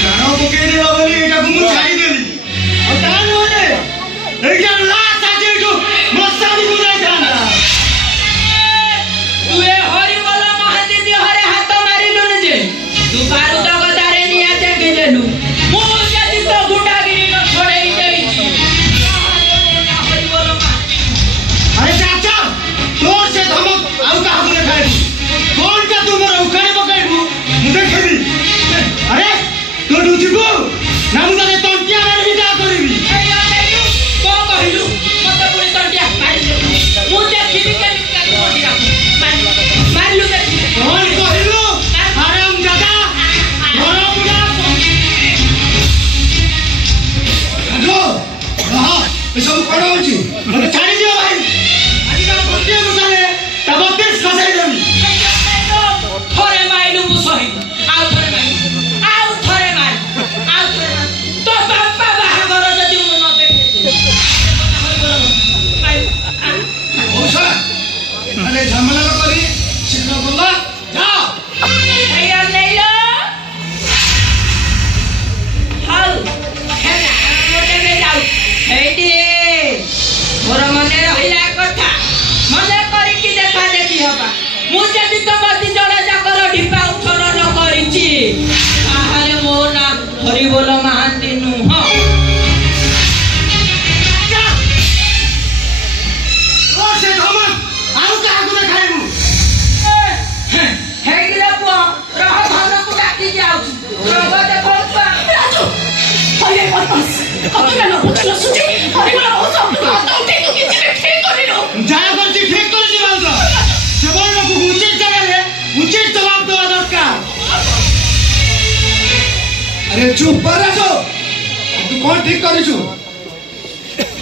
ପ୍ରାଣ ପକେଇଦେବ ବୋଲି ଏଇଟାକୁ ମୁଁ ଛାଡ଼ିଦେଲି। ଆଉ ତା ନହେଲେ ଏଇଟା ଲାଷ୍ଟ ଆଜି ଏଇଠୁ ମଶାଣିକୁ ଯାଇଥାନ୍ତା। ତୁ ଏ ହରିବୋଲ ମହାନ୍ତି ଦେହରେ ହାତ ମାରିଲୁନି ଯେ ତୁ ବାରୁଦ ଗଦାରେ ନିଆଁ ଜାଗିଦେଲୁ। ମୁଁ ଯଦି ତ ଗୁଣ୍ଡାଗିରି ନ ଛଡ଼େଇ ଦେଇଛି ହରିବୋଲ ମହାନ୍ତି। ଆରେ ଚାଚା ତୋର ସେ ଧମକ ଆଉ କାହାକୁ ଦେଖାଇବୁ। କଣଟା ତୁ ମୋର ଉଖାଣି ପକାଇବୁ ମୁଁ ଦେଖିବି। ଆରେ ତୁ ଏଠୁ ଯିବୁ ନା ମୁଁ ତତେ ତଣ୍ଟିଆ ମାରିବି ଯାହା କରିବି। କଣ କହିଲୁ ମତେ ପୁଣି ତଣ୍ଟିଆ ମାରିଦେଲୁ। ମୁଁ ଦେଖିବି କେମିତି ତାକୁ ମରିବାକୁ ମାରିଲୁ ଦେଖିବି। କଣ କହିଲୁ ଆରାମ ଦାଦା ଘର ବୁଡ଼ା ଏସବୁ କଣ ହଉଛି? ମତେ ଛାଡ଼ିଦିଅ ଭାଇ। ଆଜିକାଲି ଗୋଟିଏ ମୁସାରେ ତା 32 ଖସାଇ ଦେବି। ଥରେ ମାଇଲୁ ମୁଁ ସହିବି ଆଉ ଥରେ ମାଇଲୁ ଆଉ ଥରେ ମାଇଲୁ ଆଉ ଥରେ ମାଇଲୁ। ତୋ ବାପା ବାହାଘର ଯଦି ମୁଁ ନ ଦେଖେଇଥିଲି ମଉସା ଆରେ ଝାମେଲା ନ କରି ଶୀଘ୍ର ଗଲା ଯାଅ। ଏଇଆ ନେଇଲ ହଉ ହେଲା ଗୋଟେ ବେ ଯାଉ ଏଇଠି ମୋର ମନେ ରହିଲା କଥା ମନେ କରିକି ଦେଖା ଦେଖି ହବା। ମୁଁ ଯଦି ତମ ଦି ଜଣ ଯାକର ଢିପା ଉଚ୍ଛନ୍ନ କରିଛି ତାହେଲେ ମୋ ନାଁ ହରିବୋଲ ମହାନ୍ତି ନୁହଁ। ଓ ସେ ଧମକ ଆଉ କାହାକୁ ଦେଖାଇବୁ? ହେଇଗଲା ପୁଅ ରହ ଘରକୁ ଡାକି ଯାଉଛି ରଙ୍ଗ ଦେଖାଉଛୁ ରାଜୁ ହଇରେ ବଦମାସ କତୁରେ ନ ବୁଝିଲ ସୁଜି ହରିବୋଲ ମଉସା ହାତ ଉଠେଇକି କିଛି ବି ଠିକ କରିନୁ। ଯାହା କରିଛି ଠିକ କରିଛି ମାଉସା। ସେଭଳି ଲୋକକୁ ଉଚିତ ଜାଗାରେ ଉଚିତ ଜବାବ ଦେବା ଦରକାର। ଆରେ ଚୁପ କର ରାଜୁ। ତୁ କଣ ଠିକ କରିଛୁ?